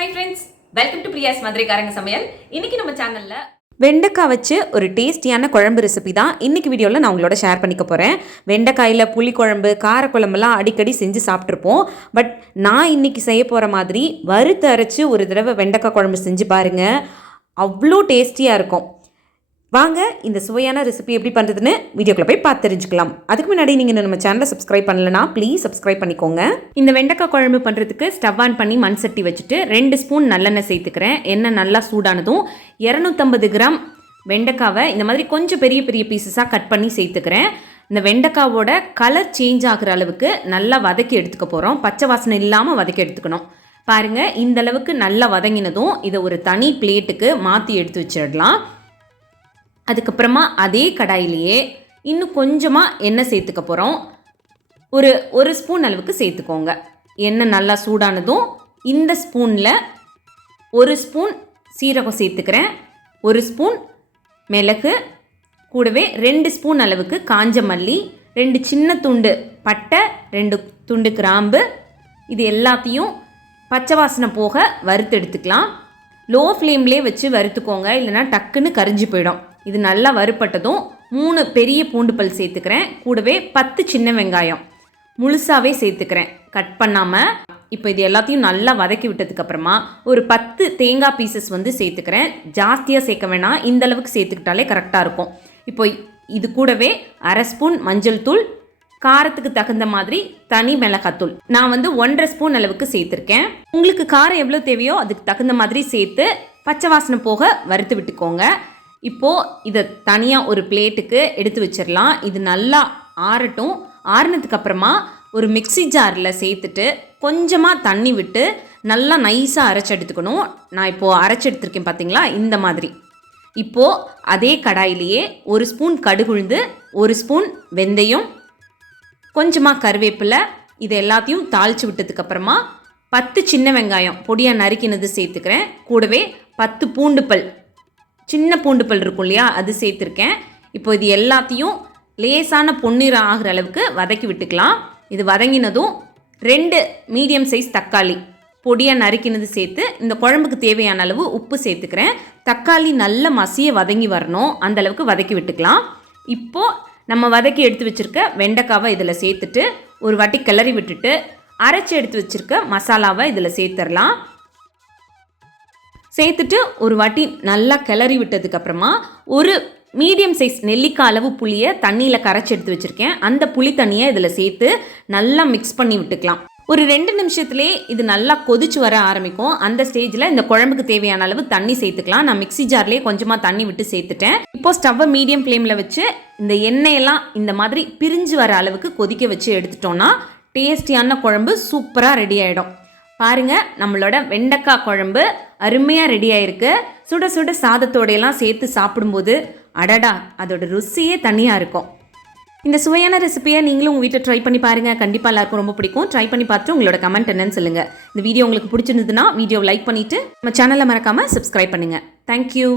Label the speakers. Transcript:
Speaker 1: Hi friends welcome to Priya's மதுரைக்காரங்க சமையல் இன்னைக்கு நம்ம சேனல்ல
Speaker 2: வெண்டைக்காய் வச்சு ஒரு டேஸ்டியான குழம்பு ரெசிபி தான் இன்றைக்கி வீடியோவில் நான் உங்களோட ஷேர் பண்ணிக்க போகிறேன் வெண்டைக்காயில் புளிக்குழம்பு காரக்குழம்புலாம் அடிக்கடி செஞ்சு சாப்பிட்ருப்போம் பட் நான் இன்றைக்கி செய்ய போகிற மாதிரி வறுத்து அரைச்சி ஒரு தடவை வெண்டைக்காய் குழம்பு செஞ்சு பாருங்கள் அவ்வளோ டேஸ்டியாக இருக்கும். வாங்க இந்த சுவையான ரெசிபி எப்படி பண்ணுறதுன்னு வீடியோக்குள்ள போய் பார்த்து தெரிஞ்சுக்கலாம். அதுக்கு முன்னாடி நீங்கள் நம்ம சேனலை சப்ஸ்கிரைப் பண்ணலனா ப்ளீஸ் சப்ஸ்கிரைப் பண்ணிக்கோங்க. இந்த வெண்டைக்காய் குழம்பு பண்ணுறதுக்கு ஸ்டவ் ஆன் பண்ணி மண் சட்டி வச்சுட்டு ரெண்டு ஸ்பூன் நல்லெண்ணெய் சேர்த்துக்கிறேன். எண்ணெய் நல்லா சூடானதும் இரநூத்தம்பது கிராம் வெண்டைக்காவை இந்த மாதிரி கொஞ்சம் பெரிய பெரிய பீசஸாக கட் பண்ணி சேர்த்துக்கிறேன். இந்த வெண்டைக்காவோட கலர் சேஞ்ச் ஆகுற அளவுக்கு நல்லா வதக்கி எடுத்துக்க போகிறோம் பச்சை வாசனை இல்லாமல் வதக்கி எடுத்துக்கணும். பாருங்கள் இந்த அளவுக்கு நல்லா வதங்கினதும் இதை ஒரு தனி பிளேட்டுக்கு மாற்றி எடுத்து வச்சிடலாம். அதுக்கப்புறமா அதே கடாயிலேயே இன்னும் கொஞ்சமாக எண்ணெய் சேர்த்துக்க போகிறோம் ஒரு ஒரு ஸ்பூன் அளவுக்கு சேர்த்துக்கோங்க. எண்ணெய் நல்லா சூடானதும் இந்த ஸ்பூனில் ஒரு ஸ்பூன் சீரகம் சேர்த்துக்கிறேன். ஒரு ஸ்பூன் மிளகு கூடவே ரெண்டு ஸ்பூன் அளவுக்கு காஞ்ச மல்லி ரெண்டு சின்ன துண்டு பட்டை ரெண்டு துண்டு கிராம்பு. இது எல்லாத்தையும் பச்சை வாசனை போக வறுத்து எடுத்துக்கலாம். லோ ஃப்ளேம்லேயே வச்சு வறுத்துக்கோங்க. இல்லைனா டக்குன்னு கரிஞ்சு போயிடும். இது நல்லா வறுப்பட்டதும் மூணு பெரிய பூண்டு பல் சேர்த்துக்கிறேன். கூடவே பத்து சின்ன வெங்காயம். முழுசாகவே சேர்த்துக்கிறேன். கட் பண்ணாமல் இப்போ இது எல்லாத்தையும் நல்லா வதக்கி விட்டதுக்கப்புறமா ஒரு பத்து தேங்காய் பீசஸ் வந்து சேர்த்துக்கிறேன். ஜாஸ்தியாக சேர்க்க வேணாம். இந்த அளவுக்கு சேர்த்துக்கிட்டாலே கரெக்டாக இருக்கும். இப்போ இது கூடவே அரை ஸ்பூன் மஞ்சள் தூள் காரத்துக்கு தகுந்த மாதிரி தனி மிளகாத்தூள் நான் வந்து ஒன்றரை ஸ்பூன் அளவுக்கு சேர்த்துருக்கேன். உங்களுக்கு காரம் எவ்வளோ தேவையோ அதுக்கு தகுந்த மாதிரி சேர்த்து பச்சை வாசனை போக வறுத்து விட்டுக்கோங்க. இப்போது இதை தனியாக ஒரு பிளேட்டுக்கு எடுத்து வச்சிடலாம் இது நல்லா ஆறட்டும். ஆறுனதுக்கு அப்புறமா ஒரு மிக்ஸி ஜாரில் சேர்த்துட்டு கொஞ்சமாக தண்ணி விட்டு நல்லா நைஸாக அரைச்சி எடுத்துக்கணும். நான் இப்போது அரைச்சி எடுத்துருக்கேன் பார்த்தீங்களா இந்த மாதிரி. இப்போது அதே கடாயிலேயே ஒரு ஸ்பூன் கடுகுழுந்து ஒரு ஸ்பூன் வெந்தயம் கொஞ்சமாக கருவேப்பிலை இது எல்லாத்தையும் தாளித்து விட்டதுக்கப்புறமா பத்து சின்ன வெங்காயம் பொடியாக நறுக்கினது சேர்த்துக்கிறேன். கூடவே பத்து பூண்டு பல் சின்ன பூண்டு பல் இருக்கும் இல்லையா அது சேர்த்துருக்கேன். இப்போ இது எல்லாத்தையும் லேசான பொன்னிறம் ஆகிற அளவுக்கு வதக்கி விட்டுக்கலாம். இது வதங்கினதும் ரெண்டு மீடியம் சைஸ் தக்காளி பொடியாக நறுக்கினது சேர்த்து இந்த குழம்புக்கு தேவையான அளவு உப்பு சேர்த்துக்கிறேன். தக்காளி நல்ல மசிய வதங்கி வரணும் அந்த அளவுக்கு வதக்கி விட்டுக்கலாம். இப்போது நம்ம வதக்கி எடுத்து வச்சுருக்க வெண்டைக்காவை இதில் சேர்த்துட்டு ஒரு வாட்டி கிளறி விட்டுட்டு அரைச்சி எடுத்து வச்சுருக்க மசாலாவை இதில் சேர்த்துடலாம் சேர்த்துட்டு ஒரு வாட்டி நல்லா கிளறி விட்டதுக்கப்புறமா ஒரு மீடியம் சைஸ் நெல்லிக்காய் அளவு புளியை தண்ணியில் கரைச்சி எடுத்து வச்சுருக்கேன். அந்த புளி தண்ணியை இதில் சேர்த்து நல்லா மிக்ஸ் பண்ணி விட்டுக்கலாம். ஒரு ரெண்டு நிமிஷத்துலேயே இது நல்லா கொதிச்சு வர ஆரம்பிக்கும். அந்த ஸ்டேஜில் இந்த குழம்புக்கு தேவையான அளவு தண்ணி சேர்த்துக்கலாம். நான் மிக்ஸி ஜார்லேயே கொஞ்சமாக தண்ணி விட்டு சேர்த்துட்டேன். இப்போ ஸ்டவ்வை மீடியம் ஃப்ளேமில் வச்சு இந்த எண்ணெயெல்லாம் இந்த மாதிரி பிரிஞ்சு வர அளவுக்கு கொதிக்க வச்சு எடுத்துட்டோன்னா டேஸ்டியான குழம்பு சூப்பராக ரெடி ஆகிடும் பாருங்க நம்மளோட வெண்டைக்காய் குழம்பு அருமையாக ரெடி ஆயிருக்கு. சுட சுட சாதத்தோடையெல்லாம் சேர்த்து சாப்பிடும்போது அடடா அதோட ருசியே தனியாக இருக்கும். இந்த சுவையான ரெசிபியை நீங்களும் உங்கள் வீட்டில் ட்ரை பண்ணி பாருங்கள் கண்டிப்பாக எல்லாருக்கும் ரொம்ப பிடிக்கும். ட்ரை பண்ணி பார்த்துட்டு உங்களோட கமெண்ட் என்னன்னு சொல்லுங்கள் இந்த வீடியோ உங்களுக்கு பிடிச்சிருந்ததுன்னா வீடியோ லைக் பண்ணிவிட்டு நம்ம சேனலை மறக்காமல் சப்ஸ்கிரைப் பண்ணுங்கள் தேங்க்யூ